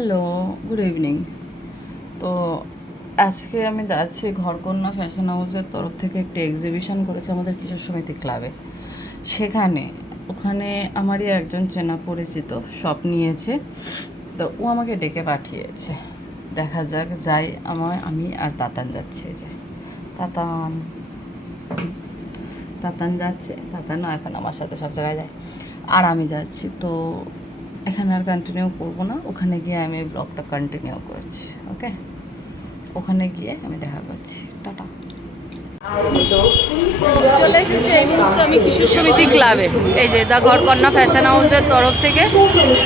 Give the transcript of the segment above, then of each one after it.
Hello, good evening. তো আজকে আমি যাচ্ছি ঘরকন্যা ফ্যাশন হাউসের তরফ থেকে একটি এক্সিবিশন করেছে আমাদের কিশোর সমিতি ক্লাবে। ওখানে আমারই একজন চেনা পরিচিত শপ নিয়েছে, তো ও আমাকে ডেকে পাঠিয়েছে। দেখা যাক, যাই। আমি আর তাতান যাচ্ছে। এই যে তাতান যাচ্ছে। তাতানও এখন আমার সাথে সব জায়গায় যায়, আর আমি যাচ্ছি। তো এখানে আর কন্টিনিউ করবো না, ওখানে গিয়ে আমি ব্লগটা কন্টিনিউ করছি। ওকে, ওখানে গিয়ে আমি দেখা করছি। টাটা। চলে এসেছি এই মুহূর্তে আমি কিশোর সমিতি ক্লাবে। এই যে দা ঘরকন্যা ফ্যাশন হাউসের তরফ থেকে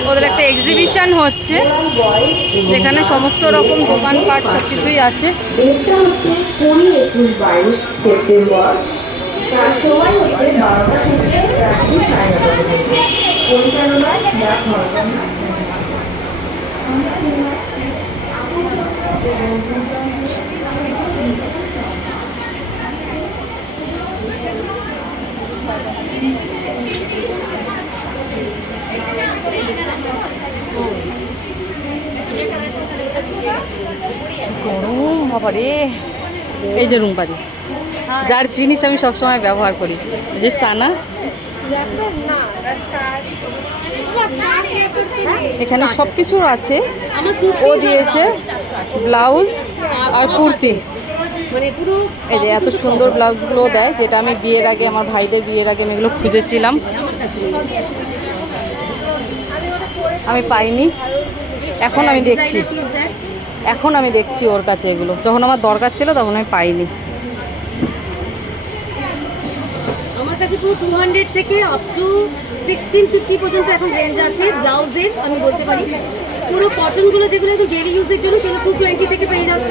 ওদের একটা এক্সিবিশন হচ্ছে, যেখানে সমস্ত রকম দোকানপাট সব কিছুই আছে। ডেটটা হচ্ছে 20-21-22 সেপ্টেম্বর। তার সময় হচ্ছে 12টা থেকে রাত্রি 9:30 থেকে। পরিচালনায় দা ঘরকন্যা। গরম বাবা রে। এই যে রুমপাদি, যার জিনিস আমি সবসময় ব্যবহার করি, এই যে সানা। এখানে সব কিছু আছে। ও দিয়েছে ব্লাউজ আর কুর্তি। এই যে এত সুন্দর ব্লাউজগুলো দেয়, যেটা আমি বিয়ের আগে, আমার ভাইদের বিয়ের আগে আমি এগুলো খুঁজেছিলাম, আমি পাইনি। এখন আমি দেখছি ওর কাছে এগুলো। যখন আমার দরকার ছিল তখন আমি পাইনি। আমার কাছে পুরো 200 থেকে আপ টু 1650 পর্যন্ত এখন রেঞ্জ আছে ব্লাউজের। আমি বলতে পারি পুরো কটনগুলো যেগুলো একটু ডেলি ইউজের জন্য সেগুলো 220 থেকে পেয়ে যাচ্ছ।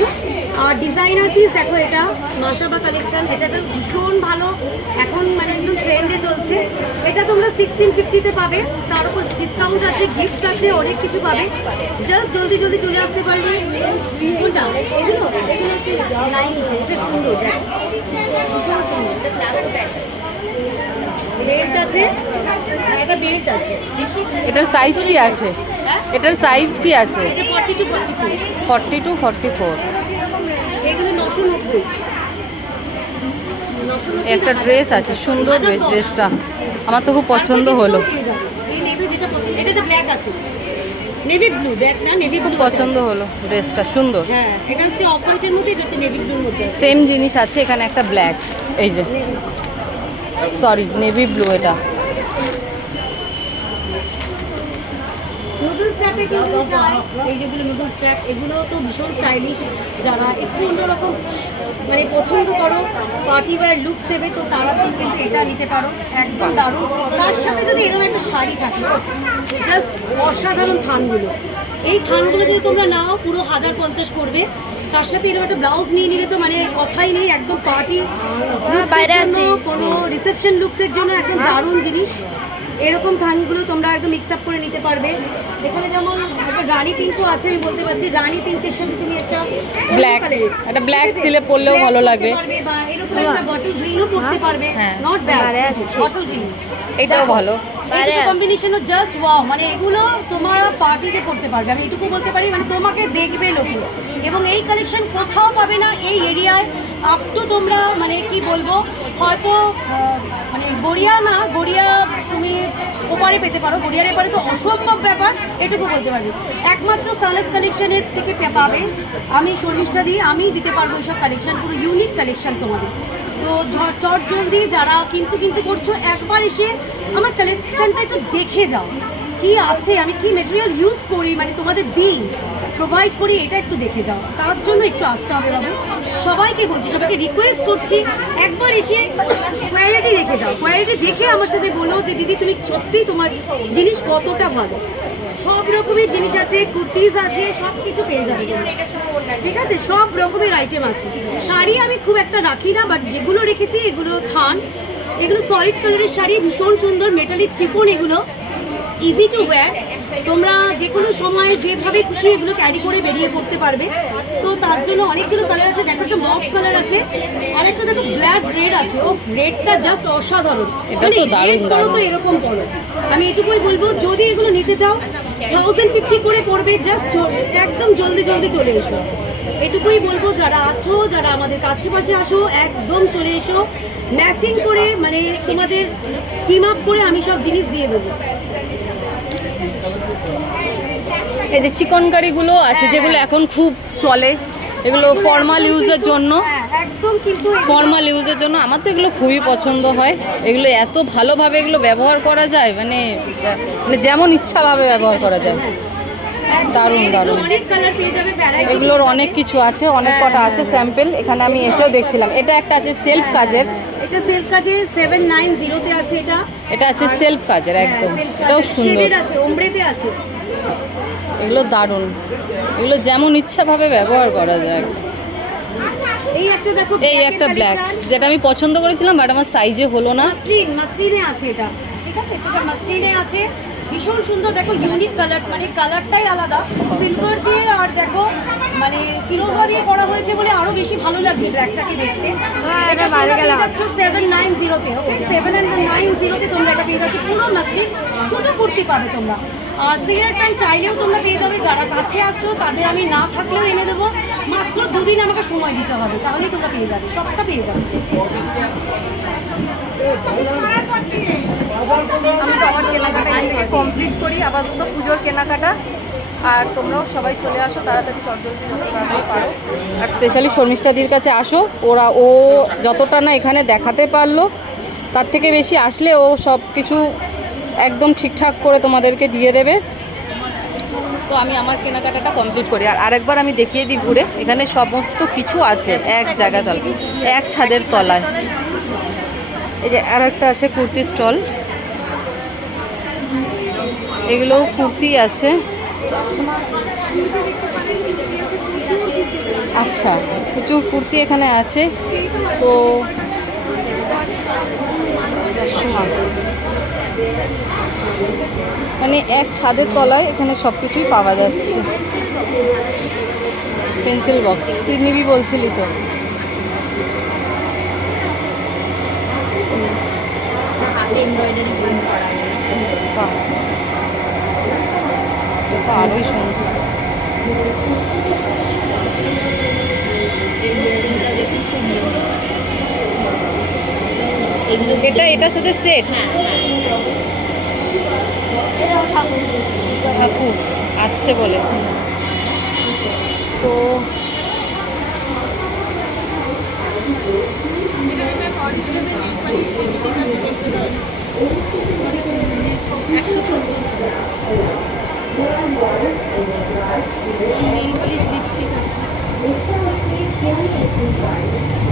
আর ডিজাইনার পিস দেখো, এটা মাসাবা কালেকশন, এটা তো ভীষণ ভালো, এখন মানে একদম ট্রেন্ডে চলছে। এটা তোমরা 1650-তে পাবে, তার উপর ডিসকাউন্ট আছে, গিফট আছে, অনেক কিছু পাবে। জাস্ট জলদি জলদি চলে আসতে পারবে। কোনটা এগুলো হচ্ছে লাইন হিসেবে, এটা সুন্দর, বেল্ট আছে, এটা বেল্ট আছে। এটার সাইজ কি আছে? এটার সাইজ কি আছে? এটা 40 to 44। 40 to 44। এগুলো 990। একটা ড্রেস আছে, সুন্দর ড্রেসটা আমার তো খুব পছন্দ হলো। এই নেভি যেটা পছন্দ, এটা ব্ল্যাক আছে, নেভি ব্লু, ব্ল্যাক না নেভি খুব ব্লু পছন্দ হলো ড্রেসটা, সুন্দর। হ্যাঁ, এটা হচ্ছে অফ হোয়াইটের মধ্যে, এটা হচ্ছে নেভি ব্লুর মধ্যে। সেম জিনিস আছে এখানে, একটা ব্ল্যাক, এই যে সরি নেভি ব্লু। এটা নুডলস ট্র্যাপে কিন্তু যায়, এই যেগুলো নুডলস ট্র্যাপ, এগুলো তো ভীষণ স্টাইলিশ। যারা একটু অন্যরকম মানে পছন্দ করো, পার্টি ওয়্যার লুকস দেবে, তো তারা তো কিন্তু এটা নিতে পারো, একদম দারুণ। তার সাথে যদি এরকম একটা শাড়ি থাকে, জাস্ট অসাধারণ থানগুলো। এই থানগুলো যদি তোমরা নাও, পুরো 1050 পড়বে। তার সাথে এরকম একটা ব্লাউজ নিয়ে নিলে তো মানে কথাই নেই, একদম পার্টি বাইরে আছে, কোনো রিসেপশন লুকসের জন্য একদম দারুণ জিনিস। এরকম থানগুলো তোমরা একদম মিক্স আপ করে নিতে পারবে। এখানে যেমন একটা রানী পিঙ্কও আছে, আমি বলতে পারছি রানী পিঙ্কের সাথে তুমি একটা ব্ল্যাক, একটা ব্ল্যাক দিলে পরলেও ভালো লাগবে, বা এরকম একটা বটল গ্রিনও পরতে পারবে। নট ব্যাড, বটল গ্রিন এটাও ভালো। এই কম্বিনেশনও জাস্ট ওয়াও, মানে এগুলো তোমরা পার্টিতে পড়তে পারবে। আমি এটুকু বলতে পারি, মানে তোমাকে দেখবে লোকে। এবং এই কালেকশন কোথাও পাবে না এই এরিয়ায়। আপ টু তোমরা মানে কি বলবো, হয়তো মানে গড়িয়া তুমি ওপারে পেতে পারো, গড়িয়ার এপারে তো অসম্ভব ব্যাপার, এটুকু বলতে পারবে। একমাত্র সানস কালেকশনের থেকে পাবে। আমি শর্মিষ্ঠা দিই, আমি দিতে পারবো এইসব কালেকশন, পুরো ইউনিক কালেকশন তোমাদের। তো চট জলদি যারা কিন্তু করছো, একবার এসে আমার কালেকশনটা একটু দেখে যাও, কি আছে, আমি কি মেটেরিয়াল ইউজ করি, মানে তোমাদের দিই, প্রোভাইড করি, এটা একটু দেখে যাও। তার জন্য একটু আসতে হবে বাবু। সবাইকে বলছি, সবাইকে রিকোয়েস্ট করছি, একবার এসে কোয়ালিটি দেখে যাও। কোয়ালিটি দেখে আমার সাথে বলো যে দিদি তুমি সত্যিই তোমার জিনিস কতটা ভালো। সব রকমের জিনিস আছে, কুর্তিজ আছে, সব কিছু পেয়ে যাবে, ঠিক আছে? সব রকমের আইটেম আছে। শাড়ি আমি খুব একটা রাখি না, বাট যেগুলো রেখেছি এগুলো থান, এগুলো সলিড কালারের শাড়ি, ভীষণ সুন্দর মেটালিক সিফন, এগুলো ইজি টু ওয়্যার। তোমরা যে কোনো সময় যেভাবে খুশি এগুলো ক্যারি করে বেরিয়ে পড়তে পারবে। তো তার জন্য অনেকগুলো কালার আছে, দেখো একটা মফ কালার আছে, আর একটা দেখো ব্ল্যাক রেড আছে। ও রেডটা জাস্ট অসাধারণ, এটা তো দারুণ তো এরকম করো। আমি এটুকুই বলবো, যদি এগুলো নিতে চাও 1050 করে পড়বে, জাস্ট একদম জলদি জলদি চলে এসো। এটুকুই বলবো, যারা আছো, যারা আমাদের কাছে পাশে আসো, একদম চলে এসো। ম্যাচিং করে মানে তোমাদের টিম আপ করে আমি সব জিনিস দিয়ে দেবো। এই যে চিকন কারিগুলো আছে যেগুলো এখন খুব চলে, এগুলো ফর্মাল ইউজের জন্য, হ্যাঁ একদম, কিন্তু ফর্মাল ইউজের জন্য আমার তো এগুলো খুবই পছন্দ হয়। এগুলো এত ভালোভাবে এগুলো ব্যবহার করা যায়, মানে যেমন ইচ্ছাভাবে ব্যবহার করা যায়। দারুণ দারুণ। অনেক কালার পেয়ে যাবে, ভ্যারাইটি। এগুলোর অনেক কিছু আছে, অনেক কটা আছে স্যাম্পল। এখানে আমি এসেও দেখছিলাম, এটা একটা আছে সেলফ কাজের, এটা সেলফ কাজে 790 তে আছে। এটা আছে সেলফ কাজের একদম, self এটাও কাজের, সুন্দর। shaded আছে, ওমব্রেতে আছে। এগুলো দারুণ, এগুলো যেমন ইচ্ছাভাবে ব্যবহার করা যায়। এই একটা দেখো, এই একটা ব্ল্যাক, যেটা আমি পছন্দ করেছিলাম বাট আমার সাইজে হলো না। মাসলিনে আছে এটা, ঠিক আছে, এটা মাসলিনে আছে, ভীষণ সুন্দর। দেখো ইউনিক কালার, মানে কালারটাই আলাদা, সিলভার দিয়ে আর দেখো মানে ফিরোজা দিয়ে করা হয়েছে বলে আরো বেশি ভালো লাগছে ব্ল্যাকটাকে দেখতে। এটা তোমরা পেয়ে যাচ্ছ 790 তে, ওকে, 790 তে তোমরা এটা পেয়ে যাচ্ছ, পুরো মাসলিন, শুধু কুর্তি পাবে তোমরা। আর সিগারেট প্যান্ট চাইলেও তোমরা পেয়ে যাবে, যারা কাছে আসছো তাদের আমি না থাকলেও এনে দেবো, মাত্র 2 দিন আমাকে সময় দিতে হবে, তাহলেই তোমরা পেয়ে যাবে, সবটা পেয়ে যাবে। আমি তো আমার কেনাকাটা কমপ্লিট করি, আপাতত পুজোর কেনাকাটা। আর তোমরাও সবাই চলে আসো তাড়াতাড়ি, চটজলদি যত তাড়াতাড়ি পারো। আর স্পেশালি শর্মিষ্ঠাদির কাছে আসো, ও যতটা না এখানে দেখাতে পারলো তার থেকে বেশি আসলে ও সব কিছু একদম ঠিকঠাক করে তোমাদেরকে দিয়ে দেবে। তো আমি আমার কেনাকাটাটা কমপ্লিট করি। আর আরেকবার আমি দেখিয়ে দিই ঘুরে, এখানে সমস্ত কিছু আছে এক জায়গা তলায়, এক ছাদের তলায়। এই যে আর একটা আছে কুর্তি স্টল, এগুলোও কুর্তি আছে। আচ্ছা, প্রচুর কুর্তি এখানে আছে। তো মানে এক ছাদের তলায় এখানে সব কিছুই পাওয়া যাচ্ছে। পেন্সিল বক্স তুই নিবি বলছিলি তো, আরোই সুন্দর। এটার সাথে সেট ঠাকুর আসছে বলে। তো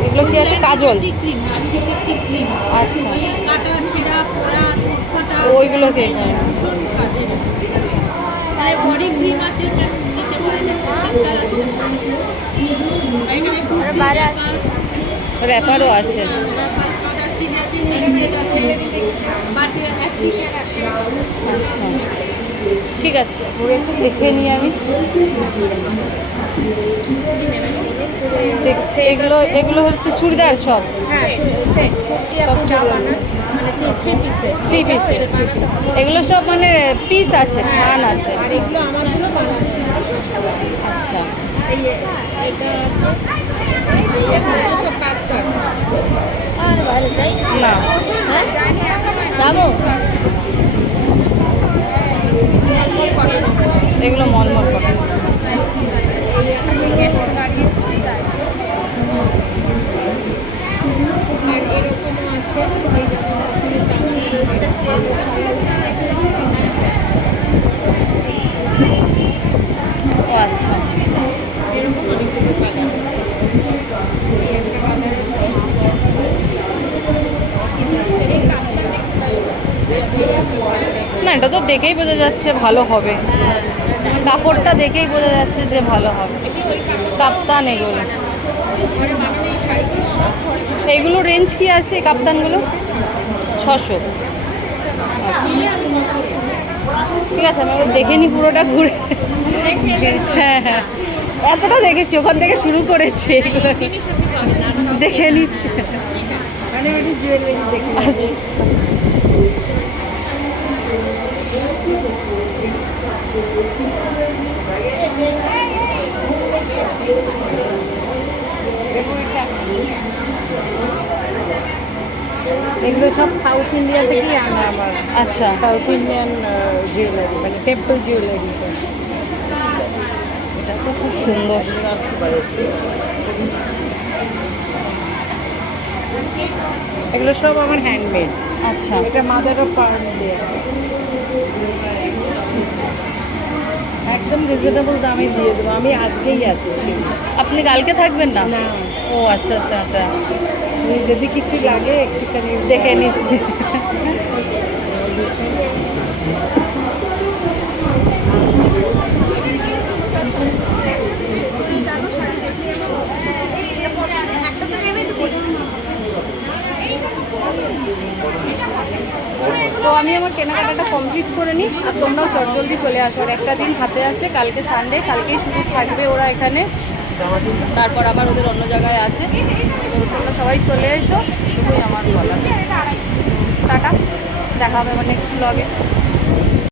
এগুলো কি আছে? কাজল, আচ্ছা, ওইগুলোকে র্যাপারও আছে। আচ্ছা ঠিক আছে, ওর একটু দেখে নিই আমি। দেখছি এগুলো হচ্ছে চুড়িদার সব, থ্রি পিসের। এগুলো সব মানে পিস আছে, থান আছে। আচ্ছা, না এগুলো মলমল করে। ও আচ্ছা, না এটা তো দেখেই বোঝা যাচ্ছে ভালো হবে, কাপড়টা দেখেই বোঝা যাচ্ছে যে ভালো হবে। কাপ্তান এগুলো, এগুলো রেঞ্জ কি আছে কাপ্তানগুলো? 600। ঠিক আছে, আমি দেখে নিই পুরোটা ঘুরে। হ্যাঁ হ্যাঁ, এতটা দেখেছি, ওখান থেকে শুরু করেছি, এগুলো দেখে নিচ্ছি। আচ্ছা, এগুলো সব সাউথ ইন্ডিয়া থেকেই আনা আমার, আচ্ছা সাউথ ইন্ডিয়ান জুয়েলারি, মানে টেম্পল জুয়েলারি। এটা তো খুব সুন্দর। এগুলো সব আমার হ্যান্ডমেড। আচ্ছা এটা মাদার অফ পার্ল দিয়ে একদম রিজনেবল দামে দিয়ে দেবো। আমি আজকেই যাচ্ছি। আপনি কালকে থাকবেন না? না, ও আচ্ছা আচ্ছা আচ্ছা, যদি কিছু লাগে একটুখানি দেখে নিচ্ছি। তো আমি আমার কেনাকাটাটা কমপ্লিট করে নিই, আর তোমরাও চটজলদি চলে আসো। আর একটা দিন হাতে আছে, কালকে সানডে, কালকেই শুধু থাকবে ওরা এখানে, তারপর আবার ওদের অন্য জায়গায় আছে। তো তোমরা সবাই চলে এসো, এটুকুই আমার বলার। টাটা, দেখা হবে আমার নেক্সট ব্লগে।